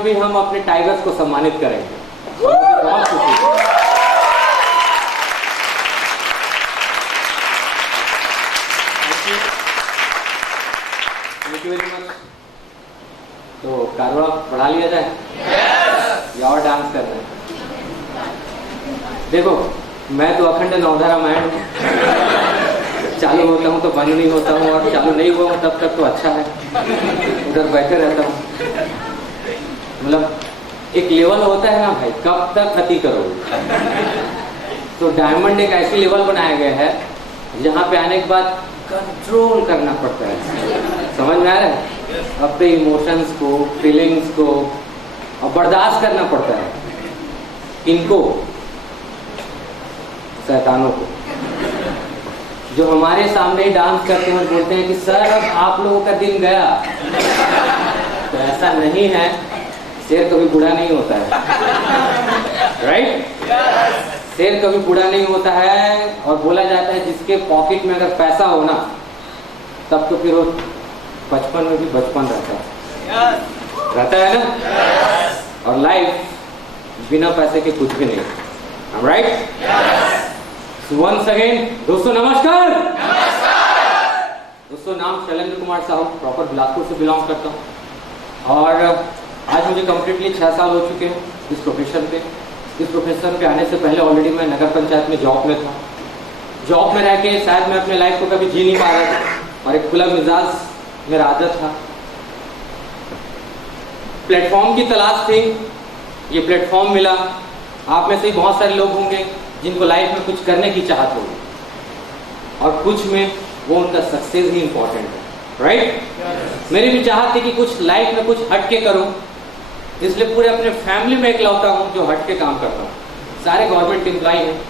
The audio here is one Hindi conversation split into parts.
भी हम अपने टाइगर्स को सम्मानित करेंगे। बहुत खुशी। Thank you very much. तो कारवा बढ़ा लिया जाए या और डांस करना है? देखो, मैं तो अखंड नवधारा मैन हूँ। चालू होता हूँ तो बंद नहीं होता हूँ, और चालू नहीं हुआ हूँ तब तक तो अच्छा है, उधर बैठे रहता हूँ। मतलब एक लेवल होता है ना भाई, कब तक खती करोगे। तो डायमंड एक ऐसी लेवल बनाया गया है जहाँ पे आने के बाद कंट्रोल करना पड़ता है। समझ में आ रहा है? अपने इमोशंस को, फीलिंग्स को और बर्दाश्त करना पड़ता है। इनको, शैतानों को, जो हमारे सामने ही डांस करते हैं और बोलते हैं कि सर अब आप लोगों का दिन गया। तो ऐसा नहीं है, शेर कभी बूढ़ा नहीं होता है, राइट? शेर कभी बूढ़ा नहीं होता है। और बोला जाता है जिसके पॉकेट में अगर पैसा हो ना, तब तो फिर वो बचपन में भी बचपन रहता है ना। और लाइफ बिना पैसे के कुछ भी नहीं, राइट? वंस अगेन दोस्तों नमस्कार। दोस्तों, नाम शैलेंद्र कुमार साहू, प्रॉपर बिलासपुर से बिलोंग करता हूँ। और आज मुझे कंप्लीटली 6 साल हो चुके हैं इस प्रोफेशन पे। इस प्रोफेशन पे आने से पहले ऑलरेडी मैं नगर पंचायत में जॉब में था। जॉब में रह के शायद मैं अपने लाइफ को कभी जी नहीं पा रहा था, और एक खुला मिजाज मेरा आदत था। प्लेटफॉर्म की तलाश थी, ये प्लेटफॉर्म मिला। आप में से ही बहुत सारे लोग होंगे जिनको लाइफ में कुछ करने की चाहत होगी, और कुछ में वो उनका सक्सेस ही इंपॉर्टेंट है, राइट? मेरी भी चाहत थी कि कुछ लाइफ में कुछ हटके करूं, इसलिए पूरे अपने फैमिली में इकलौता हूं जो हटके काम करता हूं। सारे गवर्नमेंट एम्प्लॉय हैं,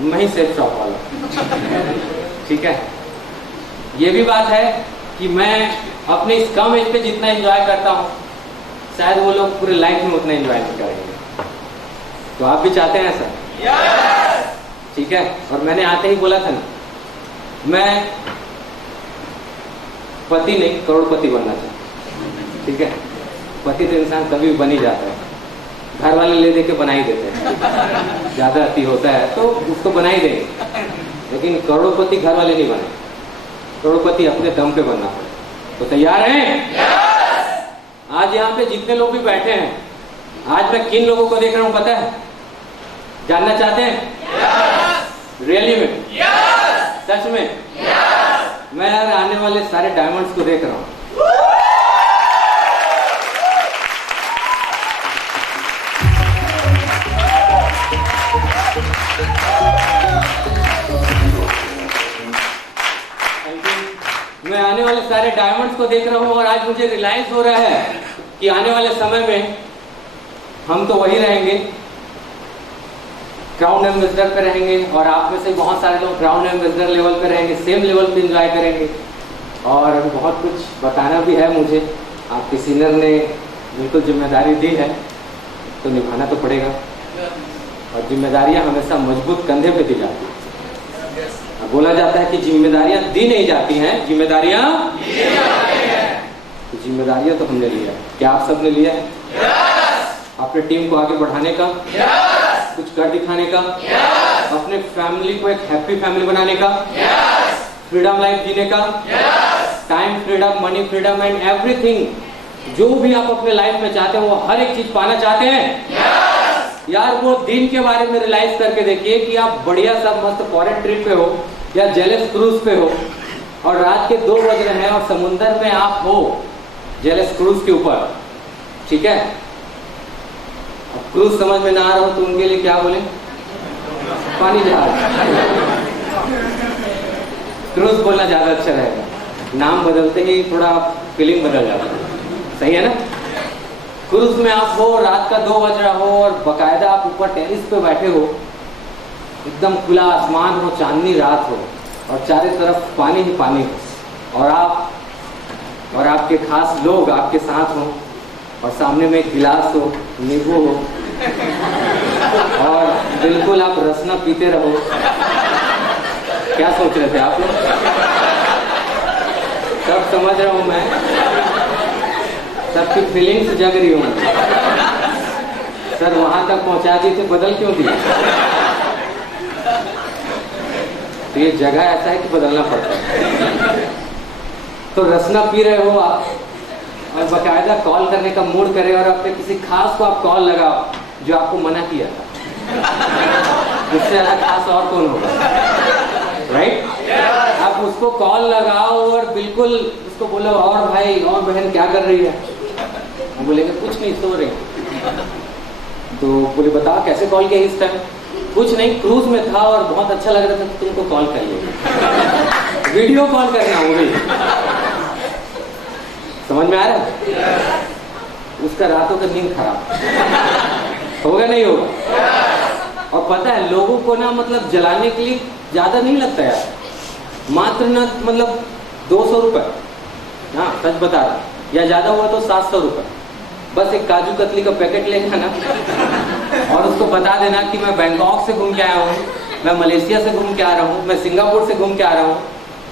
मैं ही सेल्फ शॉप वाला। ठीक है? ये भी बात है कि मैं अपने इस कम एज पे जितना एंजॉय करता हूं, शायद वो लोग पूरे लाइफ में उतना एंजॉय नहीं करेंगे। तो आप भी चाहते हैं ऐसा? ठीक है? और मैंने आते ही बोला था ना, मैं पति नहीं करोड़पति बनना चाहता। ठीक है? पति तो इंसान कभी बन ही जाता है, घर वाले ले दे के बना ही देते हैं। ज्यादा अति होता है तो उसको बना ही देंगे, लेकिन करोड़पति घर वाले नहीं बने। करोड़पति अपने दम पे बनना पड़े। तो तैयार हैं? आज यहाँ पे जितने लोग भी बैठे हैं, आज मैं किन लोगों को देख रहा हूँ पता है? जानना चाहते हैं? रियली में? सच में? मैं यार आने वाले सारे डायमंड्स को देख रहा हूँ। मैं आने वाले सारे डायमंड्स को देख रहा हूँ, और आज मुझे रियलाइज हो रहा है कि आने वाले समय में हम तो वही रहेंगे, क्राउन एम्बेसडर पे रहेंगे, और आप में से बहुत सारे लोग क्राउन एम्बेसडर लेवल पे रहेंगे, सेम लेवल पे एंजॉय करेंगे। और अभी बहुत कुछ बताना भी है मुझे। आपके सीनियर ने बिल्कुल जिम्मेदारी दी है, तो निभाना तो पड़ेगा। और जिम्मेदारियां हमेशा मजबूत कंधे पे दी जाती है। बोला जाता है कि जिम्मेदारियां दी नहीं जाती हैं, जिम्मेदारियां तो जिम्मेदारियां तो हमने लिया है। क्या आप सबने लिया है? अपने टीम को आगे बढ़ाने का, कुछ कर दिखाने का, अपने फैमिली को एक हैप्पी फैमिली बनाने का, फ्रीडम लाइफ जीने का, time freedom, money freedom and everything. जो भी आप अपने लाइफ में चाहते हैं वो हर एक चीज पाना चाहते हैं। यार वो दिन के बारे में रियलाइज करके देखिए कि आप बढ़िया सा मस्त फॉरेन ट्रिप पे हो या जेलस क्रूज पे हो, और रात के 2 बज रहे हैं और समुंदर में आप हो जेलस क्रूज के ऊपर। ठीक है? अब क्रूज समझ में ना आ रहा हो तो उनके लिए क्या बोले? पानी जहाज। क्रूज बोलना ज्यादा अच्छा रहेगा, नाम बदलते ही थोड़ा फीलिंग बदल जाता है। सही है ना? क्रूज में आप हो, रात का 2 बज रहा हो, और बकायदा आप ऊपर टेरिस पे बैठे हो, एकदम खुला आसमान हो, चांदनी रात हो, और चारों तरफ पानी ही पानी हो, और आप और आपके खास लोग आपके साथ हो, और सामने में एक गिलास हो, नींबू हो, और बिल्कुल आप रसना पीते रहो। क्या सोच रहे थे आप लोग? सब समझ रहा हूं मैं। सबकी फीलिंग्स जग रही होंगी। सर वहां तक पहुंचा दी थे, बदल क्यों दिया? तो ये जगह ऐसा है कि बदलना पड़ता है। तो रसना पी रहे हो आप और बाकायदा कॉल करने का मूड करे और अपने किसी खास को आप कॉल लगाओ जो आपको मना किया था, उससे ज्यादा खास और कौन होगा, राइट? आप उसको कॉल लगाओ और बिल्कुल उसको बोलो, और भाई और बहन क्या कर रही है? वो बोलेंगे कुछ नहीं, सो रही। तो बोले बता कैसे कॉल किया इस टाइम? कुछ नहीं, क्रूज में था और बहुत अच्छा लग रहा था कि तुमको कॉल कर लिया। वीडियो कॉल करना वो भी। समझ में आ रहा है? उसका रातों का नींद खराब होगा, नहीं होगा? और पता है लोगों को ना मतलब जलाने के लिए ज्यादा नहीं लगता यार, मात्र ना मतलब 200 रुपए, हाँ सच बता रहा, या ज्यादा हुआ तो 700 रुपए। बस एक काजू कतली का पैकेट लेना ना और उसको बता देना कि मैं बैंकॉक से घूम के आया हूँ, मैं मलेशिया से घूम के आ रहा हूँ, मैं सिंगापुर से घूम के आ रहा हूँ,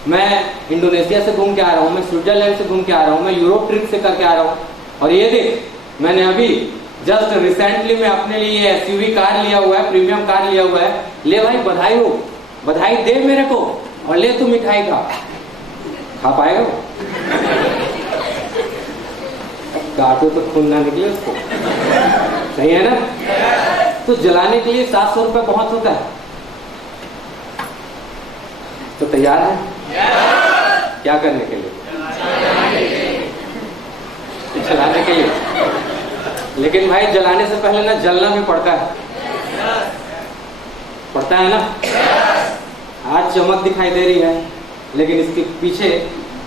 मैं इंडोनेशिया से घूम के आ रहा हूँ, मैं स्विट्जरलैंड से घूम के आ रहा हूँ, मैं यूरोप ट्रिप से करके आ रहा हूँ, और ये देख मैंने अभी जस्ट रिसेंटली में अपने लिए एसयूवी कार लिया हुआ है, प्रीमियम कार लिया हुआ है। ले भाई बधाई हो, बधाई दे मेरे को, और ले तू मिठाई खा पाएगा वो? काटो तो खून ना निकले उसको, सही है ना? तो जलाने के लिए 700 रुपए बहुत होता है। तो तैयार है क्या करने के लिए? जलाने के लिए। लेकिन भाई जलाने से पहले ना जलना भी पड़ता है, पड़ता है ना? आज चमक दिखाई दे रही है, लेकिन इसके पीछे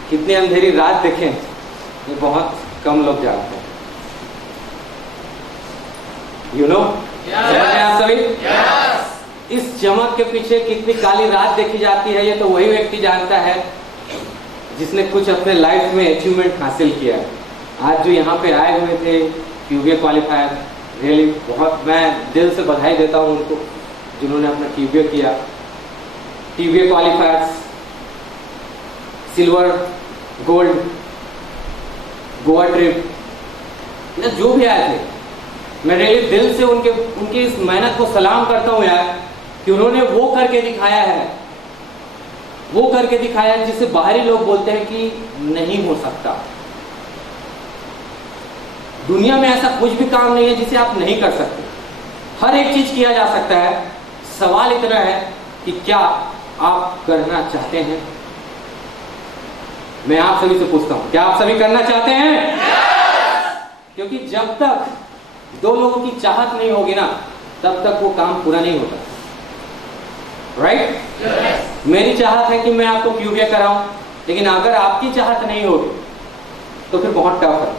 कितनी अंधेरी रात देखें ये बहुत कम लोग जानते हैं। यू नो, आप सभी इस चमक के पीछे कितनी काली रात देखी जाती है, ये तो वही व्यक्ति जानता है जिसने कुछ अपने लाइफ में अचीवमेंट हासिल किया है। आज जो यहाँ पे आए हुए थे क्यूबीए क्वालिफायर, रियली बहुत मैं दिल से बधाई देता हूँ उनको जिन्होंने अपना क्यूबीए किया। QBA qualifiers, silver, gold, Goa trip, जो भी आए थे, मैं रियली दिल से उनकी इस मेहनत को सलाम करता हूँ यार, कि उन्होंने वो करके दिखाया है, वो करके दिखाया है जिसे बाहरी लोग बोलते हैं कि नहीं हो सकता। दुनिया में ऐसा कुछ भी काम नहीं है जिसे आप नहीं कर सकते, हर एक चीज किया जा सकता है। सवाल इतना है कि क्या आप करना चाहते हैं? मैं आप सभी से पूछता हूं, क्या आप सभी करना चाहते हैं? क्योंकि जब तक दो लोगों की चाहत नहीं होगी ना, तब तक वो काम पूरा नहीं होता, राइट? मेरी चाहत है कि मैं आपको क्यूबीए कराऊं, लेकिन अगर आपकी चाहत नहीं होगी तो फिर बहुत टफ है।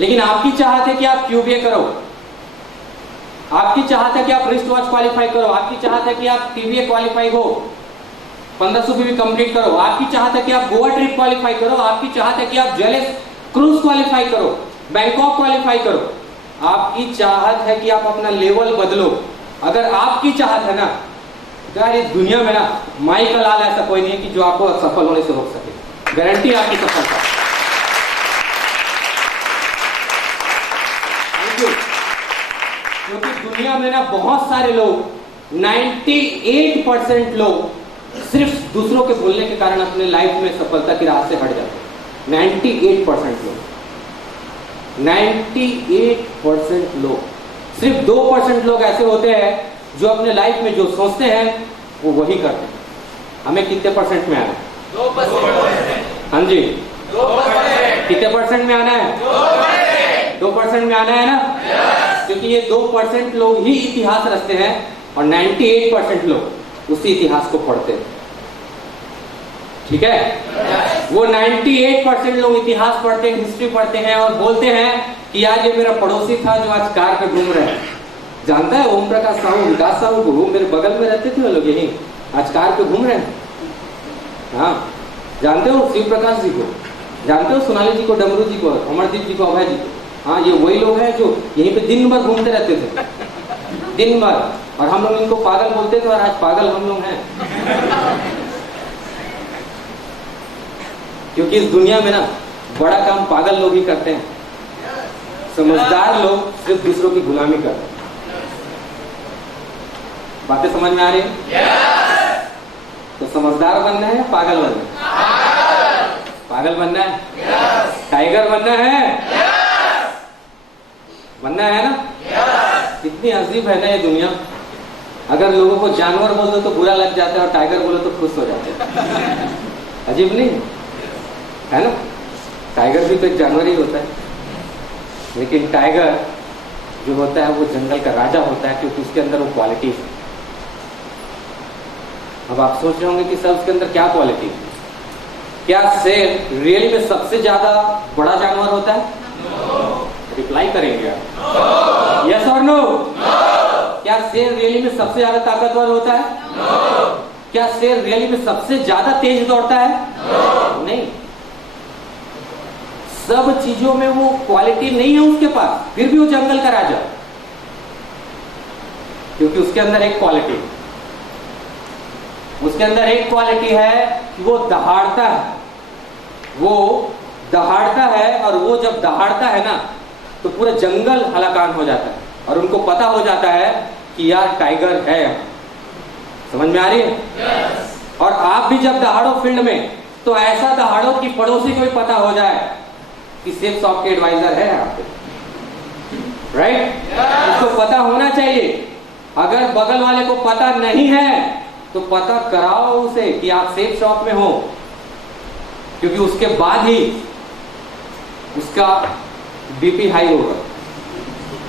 लेकिन आपकी चाहत है कि आप क्यूबीए करो, आपकी चाहत है कि आप रिस्ट वॉच क्वालिफाई करो, आपकी चाहत है कि आप टीबीए क्वालिफाई हो, 1500 भी कंप्लीट करो, आपकी चाहत है कि आप गोवा ट्रिप क्वालिफाई करो, आपकी चाहत है कि आप जेलेस क्रूज क्वालिफाई करो, बैंकॉक क्वालिफाई करो। आपकी चाहत है कि आप अपना लेवल बदलो। अगर आपकी चाहत है ना, तो यार इस दुनिया में ना माई का लाल ऐसा कोई नहीं है कि जो आपको सफल होने से रोक सके। गारंटी आपकी सफलता। क्योंकि दुनिया में ना बहुत सारे लोग, 98% लोग सिर्फ दूसरों के बोलने के कारण अपने लाइफ में सफलता की राह से हट जाते हैं। 98% लोग, 98% लोग, सिर्फ 2% लोग ऐसे होते हैं जो अपने लाइफ में जो सोचते हैं वो वही करते हैं। हमें कितने परसेंट में आना है? 2%। हाँ जी, 2%। कितने परसेंट में आना है? 2% में आना है ना? क्योंकि ये 2% लोग ही इतिहास रचते हैं और 98% लोग उसी इतिहास को पढ़ते हैं। ठीक है? वो 98% लोग इतिहास पढ़ते हैं, हिस्ट्री पढ़ते हैं और बोलते हैं कि यार ये मेरा पड़ोसी था जो आज कार पे घूम रहे हैं। जानता है ओम प्रकाश साहू, विकास साहू को? वो मेरे बगल में रहते थे वो लोग, यही आज कार पे घूम रहे हैं। हाँ, जानते हो शिव प्रकाश जी को? जानते हो सोनाली जी को, डमरू जी को, अमरदीप जी को, अभय जी को? हाँ, ये वही लोग हैं जो यहीं पे दिन भर घूमते रहते थे, दिन भर। और हम लोग इनको पागल बोलते थे और आज पागल हम लोग हैं। क्योंकि इस दुनिया में ना बड़ा काम पागल लोग ही करते हैं, समझदार लोग सिर्फ दूसरों की गुलामी करते हैं। बातें समझ में आ रही है? तो समझदार बनना है या पागल बनना है? पागल बनना है? टाइगर बनना है? बनना है ना? कितनी अजीब है ना ये दुनिया। अगर लोगों को जानवर बोल दो तो बुरा लग जाता है और टाइगर बोलो तो खुश हो जाते हैं। अजीब नहीं है ना? टाइगर भी तो एक जानवर ही होता है, लेकिन टाइगर जो होता है वो जंगल का राजा होता है, क्योंकि उसके अंदर वो क्वालिटी है। अब आप सोच रहे होंगे कि सर उसके अंदर क्या क्वालिटी है? क्या शेर रियली में सबसे ज्यादा बड़ा जानवर होता है? रिप्लाई करेंगे आप, यस और नो? क्या शेर रियली में सबसे ज्यादा ताकतवर होता है? क्या शेर रियली में सबसे ज्यादा तेज दौड़ता है? नहीं। सब चीजों में वो क्वालिटी नहीं है उसके पास, फिर भी वो जंगल का राजा, क्योंकि उसके अंदर एक क्वालिटी है। उसके अंदर एक क्वालिटी है कि वो दहाड़ता है। वो दहाड़ता है, और वो जब दहाड़ता है ना तो पूरा जंगल हलाकान हो जाता है, और उनको पता हो जाता है कि यार टाइगर है यहाँ। समझ में आ रही है? yes. और आप भी जब दहाड़ो फील्ड में, तो ऐसा दहाड़ो कि पड़ोसी को भी पता हो जाए कि सेफ शॉप के एडवाइजर है यहाँ पे, राइट? उसको पता होना चाहिए। अगर बगल वाले को पता नहीं है तो पता कराओ उसे कि आप सेफ शॉप में हो, क्योंकि उसके बाद ही उसका बीपी हाई होगा।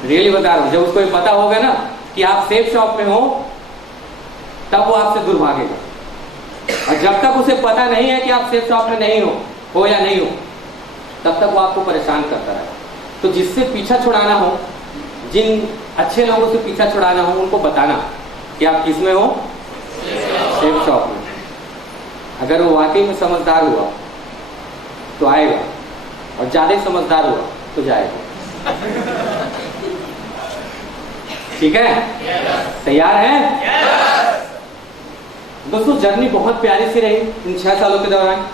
रियली बता रहा हूं, जब उसको पता होगा ना कि आप सेफ शॉप में हो, तब वो आपसे दूर भागेगा। और जब तक उसे पता नहीं है कि आप सेफ शॉप में नहीं हो या नहीं हो, तब तक वो आपको परेशान करता है। तो जिससे पीछा छुड़ाना हो, जिन अच्छे लोगों से पीछा छुड़ाना हो, उनको बताना कि आप किस में हो? सेफ शॉप में। अगर वो वाकई में समझदार हुआ तो आएगा, और ज्यादा ही समझदार हुआ तो जाएगा। ठीक है? तैयार है? दोस्तों, जर्नी बहुत प्यारी सी रही इन 6 सालों के दौरान।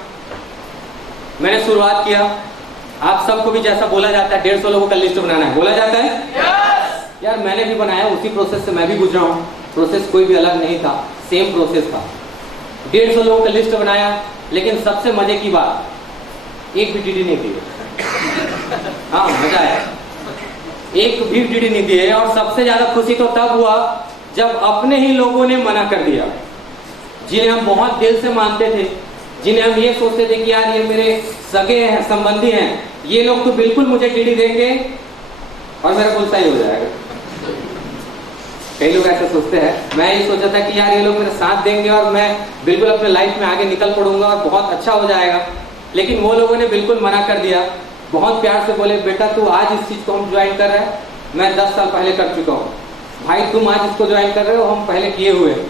मैंने शुरुआत किया, आप सबको भी जैसा बोला जाता है 150 लोगों का लिस्ट बनाना है, बोला जाता है यार, मैंने भी बनाया, उसी प्रोसेस से मैं भी गुजरा हूँ। प्रोसेस कोई भी अलग नहीं था, सेम प्रोसेस था। 150 लोगों का लिस्ट बनाया, लेकिन सबसे मजे की बात, एक भी टीडी नहीं दिए। हाँ, मजा आया, एक भी टीडी नहीं दिए। और सबसे ज्यादा खुशी तो तब हुआ जब अपने ही लोगों ने मना कर दिया, जिन्हें हम बहुत दिल से मानते थे, जिन्हें हम ये सोचते थे कि यार ये मेरे सगे हैं, संबंधी हैं, ये लोग तो बिल्कुल मुझे टीडी देंगे और मेरा कुल सही हो जाएगा। कई लोग ऐसे सोचते हैं। मैं ये सोचा था कि यार ये लोग मेरा साथ देंगे और मैं बिल्कुल अपने लाइफ में आगे निकल पड़ूंगा और बहुत अच्छा हो जाएगा। लेकिन वो लोगों ने बिल्कुल मना कर दिया। बहुत प्यार से बोले, बेटा तू आज इस चीज को हम ज्वाइन कर रहे हैं, मैं 10 साल पहले कर चुका हूँ। भाई तुम आज इसको ज्वाइन कर रहे हो, हम पहले किए हुए हैं।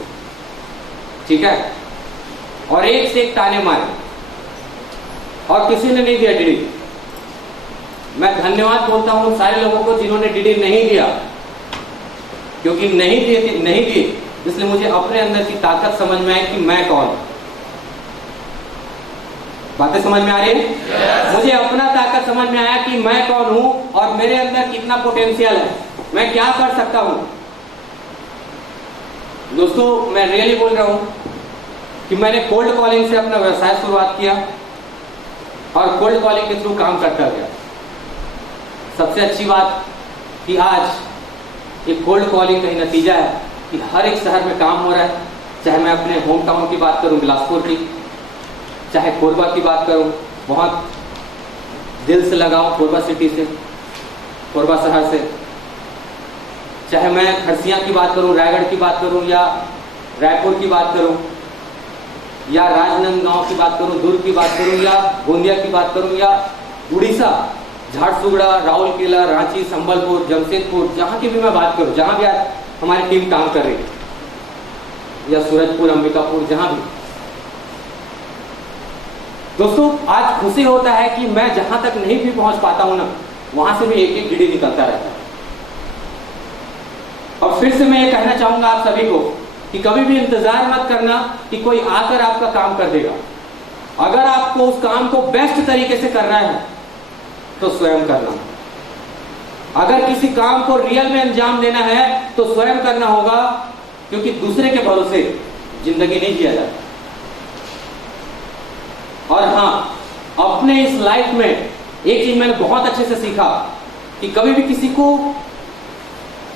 ठीक है? और एक से एक ताने मारे, और किसी ने नहीं दिया डीडी। मैं धन्यवाद बोलता हूँ सारे लोगों को जिन्होंने डीडी नहीं दिया, क्योंकि नहीं दिए इसलिए मुझे अपने अंदर की ताकत समझ में आई कि मैं कौन हूं। बातें समझ में आ रही है? yes. मुझे अपना ताकत समझ में आया कि मैं कौन हूं और मेरे अंदर कितना पोटेंशियल है, मैं क्या कर सकता हूं। दोस्तों, मैं रियली बोल रहा हूं कि मैंने कोल्ड कॉलिंग से अपना व्यवसाय शुरुआत किया और कोल्ड कॉलिंग के थ्रू काम करता गया। सबसे अच्छी बात कि आज एक कोल्ड कॉलिंग का ही नतीजा है कि हर एक शहर में काम हो रहा है। चाहे मैं अपने होम टाउन की बात करूं बिलासपुर की, चाहे कोरबा की बात करूं, बहुत दिल से लगाओ कोरबा सिटी से, कोरबा शहर से, चाहे मैं खरसिया की बात करूं, रायगढ़ की बात करूं, या रायपुर की बात करूं, या राजनांदगांव की बात करूं, दुर्ग की बात करूं, या गोंदिया की बात करूं, या उड़ीसा झारसुगड़ा, राउरकेला, रांची, संबलपुर, जमशेदपुर, जहां की भी मैं बात करूं, जहां भी आज हमारी टीम काम कर रही है, या सूरजपुर, अंबिकापुर, जहां भी। दोस्तों, आज खुशी होता है कि मैं जहां तक नहीं भी पहुंच पाता हूं ना, वहां से भी एक एक डीडी निकलता रहता है। और फिर से मैं ये कहना चाहूंगा आप सभी को कि कभी भी इंतजार मत करना कि कोई आकर आपका काम कर देगा। अगर आपको उस काम को बेस्ट तरीके से करना है तो स्वयं करना, अगर किसी काम को रियल में अंजाम देना है तो स्वयं करना होगा, क्योंकि दूसरे के भरोसे जिंदगी नहीं जिया जाता। और हां, अपने इस लाइफ में एक चीज मैंने बहुत अच्छे से सीखा कि कभी भी किसी को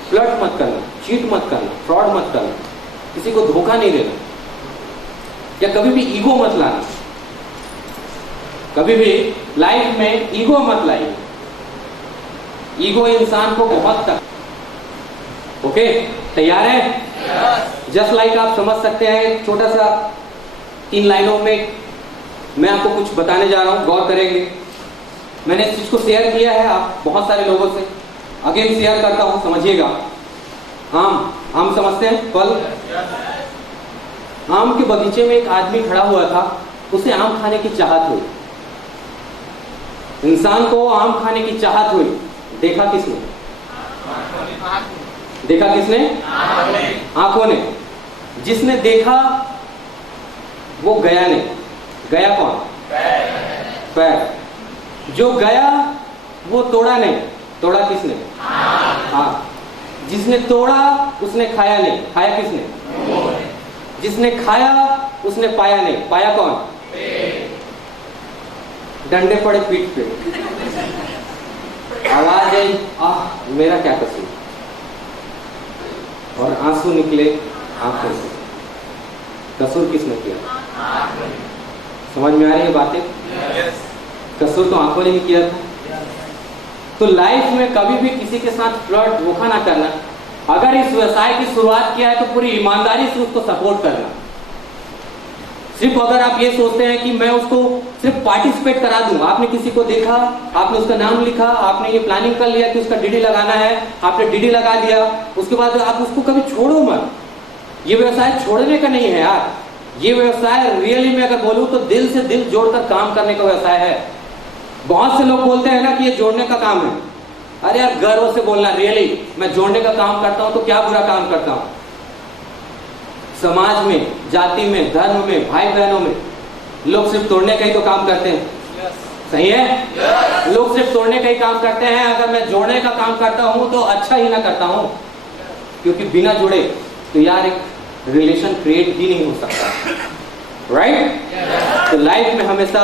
फ्लर्ट मत करना, चीट मत करना, फ्रॉड मत करना, किसी को धोखा नहीं देना, या कभी भी ईगो मत लाना। कभी भी लाइफ में ईगो मत लाइए, ईगो इंसान को बहुत तक। ओके, तैयार है? जस्ट लाइक आप समझ सकते हैं, छोटा सा 3 लाइनों में मैं आपको कुछ बताने जा रहा हूं, गौर करेंगे। मैंने इस चीज को शेयर किया है आप बहुत सारे लोगों से, अगेन शेयर करता हूं, समझिएगा। आम समझते हैं? फल। आम के बगीचे में एक आदमी खड़ा हुआ था, उसे आम खाने की चाहत हुई। इंसान को आम खाने की चाहत हुई, देखा किसने? देखा किसने? आंखों ने। जिसने देखा वो गया नहीं। गया कौन? पैर। जो गया वो तोड़ा नहीं। तोड़ा किसने? हाँ। जिसने तोड़ा उसने खाया नहीं। खाया किसने? जिसने खाया उसने पाया नहीं। पाया कौन? डंडे पड़े पीठ पे, आवाज आई, आह मेरा क्या कसूर, और आंसू निकले आंखों से। कसूर किसने किया? समझ में आ रही है बातें? कसूर तो आंखों ने ही किया था। तो लाइफ में कभी भी किसी के साथ फ्लर्ट, धोखा ना करना। अगर इस व्यवसाय की शुरुआत किया है तो पूरी ईमानदारी से उसको सपोर्ट करना। सिर्फ अगर आप ये सोचते हैं कि मैं उसको सिर्फ पार्टिसिपेट करा दूं, आपने किसी को देखा, आपने उसका नाम लिखा, आपने ये प्लानिंग कर लिया कि उसका डीडी लगाना है, आपने डीडी लगा दिया, उसके बाद आप उसको कभी छोड़ो मत। ये व्यवसाय छोड़ने का नहीं है यार, ये व्यवसाय रियली में अगर बोलूं तो दिल से दिल जोड़कर काम करने का व्यवसाय है। बहुत से लोग बोलते हैं ना कि ये जोड़ने का काम है। अरे यार गर्व से बोलना, रियली मैं जोड़ने का काम करता हूं तो क्या बुरा काम करता हूं? समाज में, जाति में, धर्म में, भाई बहनों में लोग सिर्फ तोड़ने का ही तो काम करते हैं। सही है? लोग सिर्फ तोड़ने का ही काम करते हैं। अगर मैं जोड़ने का काम करता हूं तो अच्छा ही ना करता हूं, क्योंकि बिना जुड़े तो यार एक रिलेशन क्रिएट ही नहीं हो सकता। राइट? तो लाइफ में हमेशा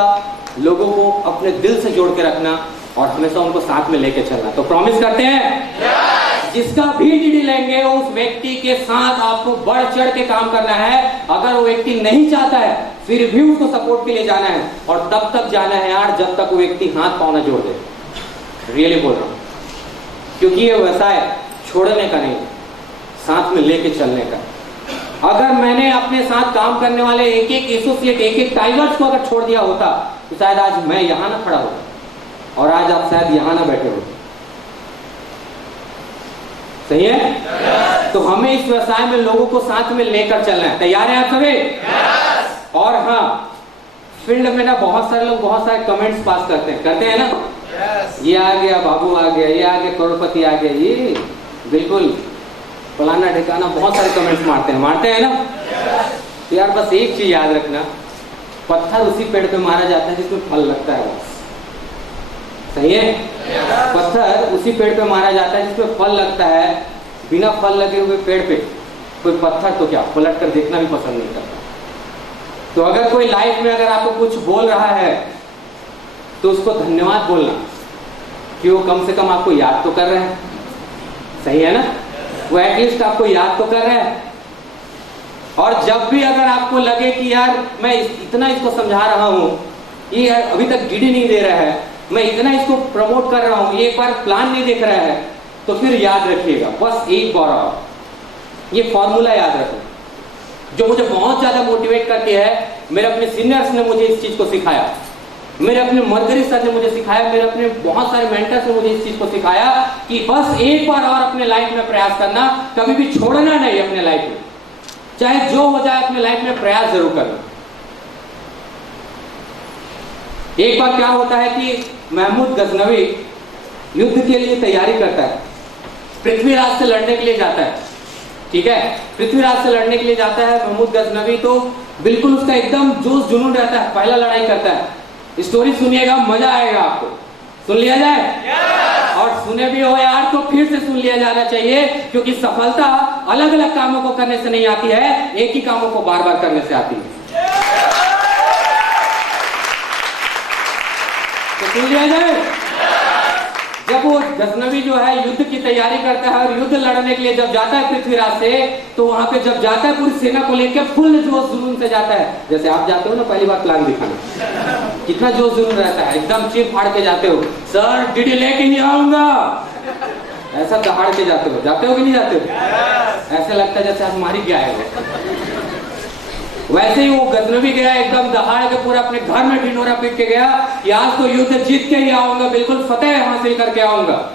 लोगों को अपने दिल से जोड़ के रखना और हमेशा उनको साथ में लेके चलना। तो प्रॉमिस करते हैं जिसका भी डीडी लेंगे उस व्यक्ति के साथ आपको बढ़ चढ़ के काम करना है। अगर वो व्यक्ति नहीं चाहता है फिर भी उसको सपोर्ट के लिए जाना है, और तब तक जाना है यार जब तक वो व्यक्ति हाथ पाँव ना जोड़ दे। रियली बोल रहा हूं, क्योंकि ये व्यवसाय छोड़ने का नहीं, साथ में लेके चलने का। अगर मैंने अपने साथ काम करने वाले एक एक एसोसिएट, एक एक टाइगर्स को अगर छोड़ दिया होता तो शायद आज मैं यहां ना खड़ा होता और आज आप शायद यहां ना बैठे होते। सही है? तो हमें इस व्यवसाय में लोगों को साथ में लेकर चलना है। तैयार हैं आप सभी? और हाँ, फील्ड में ना बहुत सारे लोग बहुत सारे कमेंट्स पास करते हैं ना। ये आ गया, बाबू आ गया, ये आ गया, करोड़पति आ गया, ये बिल्कुल फलाना ठिकाना, बहुत सारे कमेंट्स मारते हैं ना। तो यार बस एक चीज याद रखना, पत्थर उसी पेड़ पे मारा जाता है जिसमें फल लगता है बस। सही है? पत्थर उसी पेड़ पे मारा जाता है जिसमें फल लगता है। बिना फल लगे हुए पेड़ पे कोई पत्थर तो क्या पलट कर देखना भी पसंद नहीं करता। तो अगर कोई लाइफ में अगर आपको कुछ बोल रहा है तो उसको धन्यवाद बोलना कि वो कम से कम आपको याद तो कर रहे हैं। सही है ना? वो एटलीस्ट आपको याद तो कर रहे हैं। और जब भी अगर आपको लगे कि यार मैं इतना इसको समझा रहा हूं, ये अभी तक डीडी नहीं दे रहा है, मैं इतना इसको प्रमोट कर रहा हूं, ये एक बार प्लान नहीं देख रहा है, तो फिर याद रखिएगा बस एक बार और ये फॉर्मूला याद रखो जो मुझे बहुत ज्यादा मोटिवेट करती है। मेरे अपने सीनियर्स ने मुझे इस चीज को सिखाया, मेरे अपने मर्करी सर ने मुझे सिखाया, मेरे अपने बहुत सारे मेंटर्स ने मुझे इस चीज को सिखाया कि बस एक बार और अपने लाइफ में प्रयास करना, कभी भी छोड़ना नहीं अपने लाइफ में, चाहे जो हो जाए अपने लाइफ में प्रयास जरूर करना। एक बार क्या होता है कि महमूद गजनवी युद्ध के लिए तैयारी करता है, पृथ्वीराज से लड़ने के लिए जाता है। ठीक है, पृथ्वीराज से लड़ने के लिए जाता है महमूद गजनवी। तो बिल्कुल उसका एकदम जोश जुनून रहता है, पहला लड़ाई करता है। स्टोरी सुनिएगा, मजा आएगा आपको। सुन लिया जाए? और सुने भी हो यार तो फिर से सुन लिया जाना चाहिए, क्योंकि सफलता अलग अलग कामों को करने से नहीं आती है, एक ही कामों को बार बार करने से आती है। तो सुन लिया जाए। जब वो गजनवी जो है युद्ध की तैयारी करता है और युद्ध लड़ने के लिए जब जाता है पृथ्वीराज से, तो वहां पे जब जाता है पूरी सेना को लेकर फुल जोश जुनून से जाता है। जैसे आप जाते हो ना पहली बार प्लान दिखाने, कितना जोश जुनून रहता है, एकदम चीर फाड़ के जाते हो। सर डीडी लेके ही आऊंगा, ऐसा दहाड़ के जाते हो कि नहीं जाते हो? ऐसा लगता है जैसे आप मारी गया है। वैसे ही वो गजनवी गया, एकदम दहाड़ के पूरा अपने घर में ढिंढोरा पीट के गया कि आज तो युद्ध जीत के ही आऊंगा, बिल्कुल फतेह हासिल करके आऊंगा।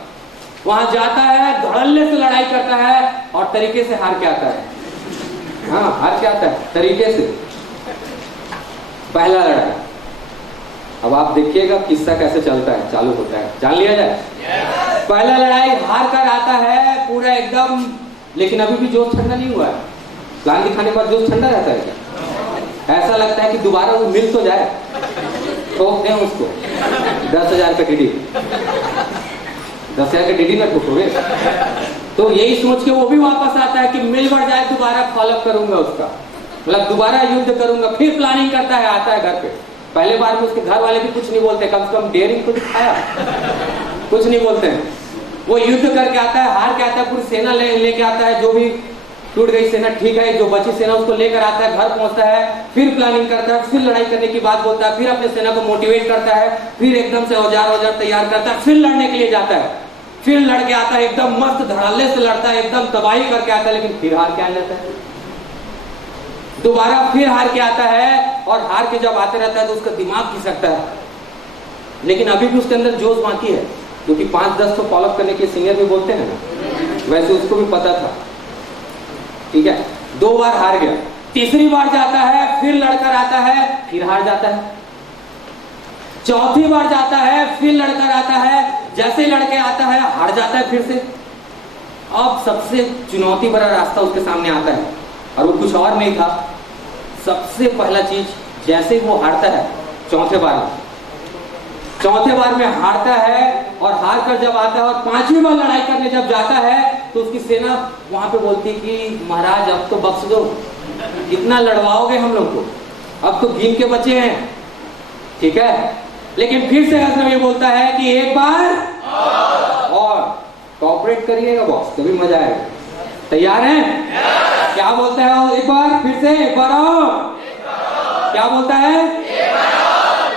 वहां जाता है, धड़ल्ले से लड़ाई करता है और तरीके से हार के आता है। हाँ, हार के आता है तरीके से। पहला लड़ाई। अब आप देखिएगा किस्सा कैसे चलता है, चालू होता है, जान लिया जाए। पहला लड़ाई हार कर आता है पूरा एकदम, लेकिन अभी भी जोश ठंडा नहीं हुआ है। प्लान दिखाने के बाद जोश ठंडा रहता है क्या? ऐसा लगता है कि दोबारा वो मिल तो जाए, ठोक दें उसको। 10,000 का डीडी, 10,000 का डीडी ना ठोकोगे। तो यही सोच के वो भी वापस आता है कि मिल बढ़ जाए, दोबारा फॉलोअप करूंगा उसका, मतलब दोबारा युद्ध करूंगा। फिर प्लानिंग करता है, आता है घर पे। पहले बार में उसके घर वाले भी कुछ नहीं बोलते, कम से कम डेयरिंग तो दिखाया, कुछ नहीं बोलते हैं। वो युद्ध करके आता है, हार के आता है, पूरी सेना लेके आता है, जो भी टूट गई सेना ठीक है, जो बची सेना उसको लेकर आता है, घर पहुंचता है, फिर प्लानिंग करता है, फिर लड़ाई करने की बात बोलता है, फिर अपने सेना को मोटिवेट करता है, फिर एकदम से औजार तैयार करता है, फिर लड़ने के लिए जाता है, फिर लड़ के आता है, एकदम मस्त धड़ल्ले से लड़ता है, एकदम तबाही करके आता है, लेकिन फिर हार के आ जाता है। दोबारा फिर हार के आता है, और हार के जब आते रहता है तो उसका दिमाग खिसकता है, लेकिन अभी भी उसके अंदर जोश बाकी है, क्योंकि 5-10 को फॉलो करने के सीनियर भी बोलते हैं ना, वैसे उसको भी पता था। ठीक है, 2 बार हार गया, तीसरी बार जाता है, फिर लड़कर आता है, फिर हार जाता है, चौथी बार जाता है, फिर लड़कर आता है, जैसे ही लड़के आता है हार जाता है फिर से। अब सबसे चुनौती भरा रास्ता उसके सामने आता है, और वो कुछ और नहीं था। सबसे पहला चीज, जैसे ही वो हारता है चौथे बार में हारता है, और हार कर जब आता है और 5वीं बार लड़ाई करने जब जाता है, तो उसकी सेना वहां पे बोलती कि महाराज अब तो बख्श दो, कितना लड़वाओगे हम लोग को, अब तो गिन के बचे हैं। ठीक है, लेकिन फिर से गजनवी बोलता है कि एक बार और कोऑपरेट करिएगा बॉस, तभी मजा आएगा। तैयार हैं? क्या बोलता है वो? एक बार, फिर से एक बार और। क्या बोलता है?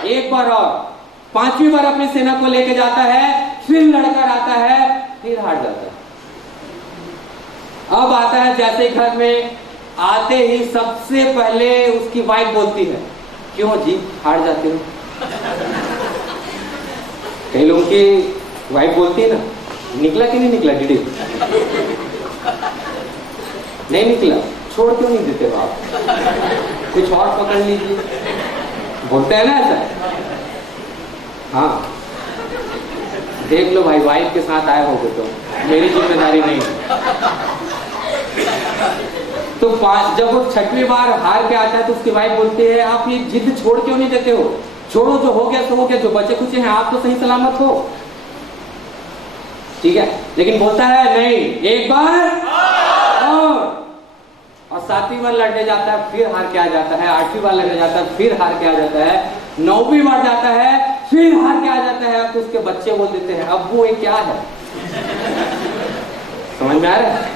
एक बार और। 5वीं बार अपनी सेना को लेके जाता है, फिर लड़कर आता है, फिर हार जाता है। अब आता है, जैसे घर में आते ही सबसे पहले उसकी वाइफ बोलती है, क्यों जी हार जाते हो? कई लोगों की वाइफ बोलती है ना, निकला कि नहीं निकला डीडी? नहीं निकला, छोड़ क्यों नहीं देते हो आप, कुछ और पकड़ लीजिए, बोलते हैं ना ऐसा। हाँ, देख लो भाई, वाइफ के साथ आए होगे तो मेरी जिम्मेदारी नहीं है। तो जब वो 6वीं बार हार के आता है तो उसकी वाइफ बोलती है, आप ये जिद छोड़ क्यों नहीं देते हो? छोड़ो, जो हो गया तो हो गया, जो बचे कुछ हैं आप तो सही सलामत हो। ठीक है, लेकिन बोलता है नहीं, एक बार और 7वीं बार लड़ने जाता है, फिर हार के आ जाता है, 8वीं बार लड़ने जाता है, फिर हार के आ जाता है, 9वीं बार जाता है, फिर हार के आ जाता है। अब तो उसके बच्चे बोल देते हैं, अब्बू ये क्या है? समझ में आ रहा है?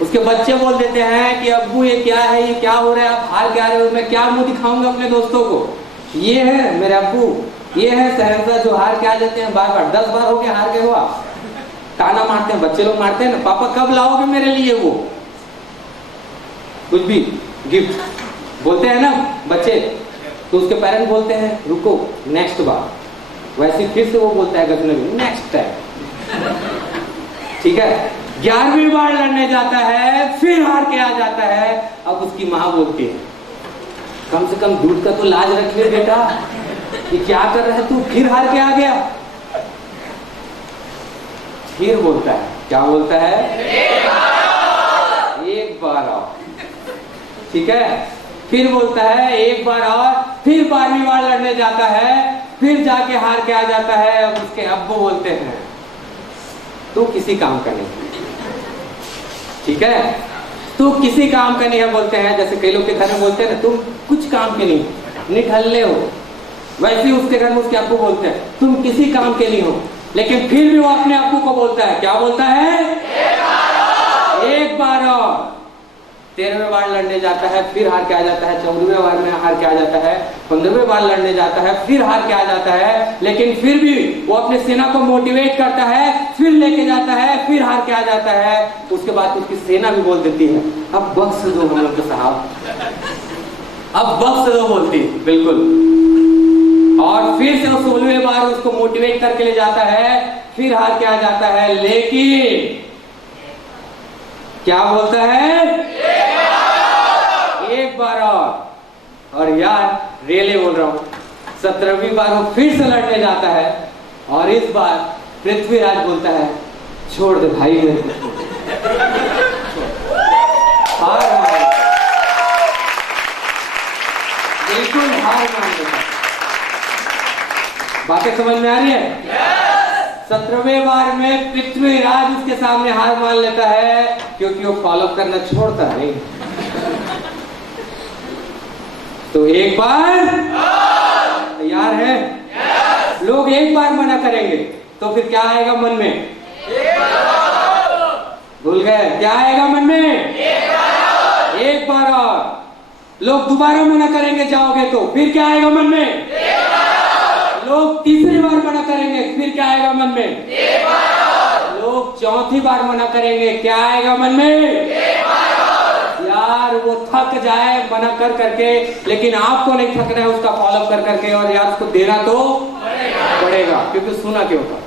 उसके बच्चे बोल देते हैं कि अब्बू ये क्या है, ये क्या हो रहा है, आप हार के आ रहे हो, मैं क्या मुंह दिखाऊंगा अपने दोस्तों को? ये है मेरे अब्बू, ये है शहंशाह जो हार के आ जाते हैं बार बार। 10 बार हो गए हार गए हो आप, ताना मारते हैं, बच्चे लोग मारते हैं ना, पापा कब लाओगे मेरे लिए वो कुछ भी गिफ्ट, बोलते हैं ना बच्चे। तो उसके पेरेंट्स बोलते हैं रुको नेक्स्ट बार, वैसे फिर से वो बोलता है गजनवी नेक्स्ट टाइम। ठीक है, 11वीं बार लड़ने जाता है, फिर हार के आ जाता है। अब उसकी माँ बोलती है, कम से कम दूध का तो लाज रख ले बेटा, ये क्या कर रहा है तू, फिर हार के आ गया। फिर बोलता है, क्या बोलता है? एक बार आओ। ठीक है, फिर बोलता है एक बार और, फिर 12वीं बार लड़ने जाता है, फिर जाके हार के आ जाता है। अब उसके अब्बू बोलते हैं तू किसी काम का नहीं, ठीक है, तू किसी काम का नहीं है। बोलते हैं जैसे कई लोग के घर में बोलते हैं ना तुम कुछ काम के नहीं, निठल्ले हो, वैसे ही उसके घर में उसके अब्बू बोलते हैं तुम किसी काम के नहीं हो। लेकिन फिर भी वो अपने अब्बू को बोलता है, क्या बोलता है? एक बार और। 13वें बार लड़ने जाता है, फिर हार के आ जाता है। 14वें बार में हार के आ जाता है। 15वें बार लड़ने जाता है, फिर हार के आ जाता है। लेकिन फिर भी वो अपने सेना को मोटिवेट करता है, फिर लेके जाता है, फिर हार के आ जाता है। उसके बाद उसकी सेना भी बोल देती है अब बख्श दो हम लोग को साहब, अब बख्श दो बोलती, बिल्कुल। और फिर से 16वें बार उसको मोटिवेट करके ले जाता है, फिर हार के आ जाता है। लेकिन क्या बोलता है? एक बार और यार रियली बोल रहा हूं, 17वीं बार वो फिर से लड़ने जाता है और इस बार पृथ्वीराज बोलता है छोड़ दे भाई मेरे को, हार मान, बिल्कुल हार मान लेता। बातें समझ में आ रही है? 17वें बार में पृथ्वीराज उसके सामने हार मान लेता है क्योंकि वो फॉलो करना छोड़ता नहीं। तो एक बार तैयार है? लोग एक बार मना करेंगे तो फिर क्या आएगा मन में? भूल गए? क्या आएगा मन में? एक बार और। लोग दोबारा मना करेंगे जाओगे तो फिर क्या आएगा मन में? लोग तीसरी बार मना करेंगे फिर क्या आएगा मन में? लोग चौथी बार मना करेंगे, क्या आएगा मन में? यार वो थक जाए मना कर करके, लेकिन आपको नहीं थकना है उसका फॉलो कर करके, और यार उसको देना तो पड़ेगा क्योंकि सुना क्यों था।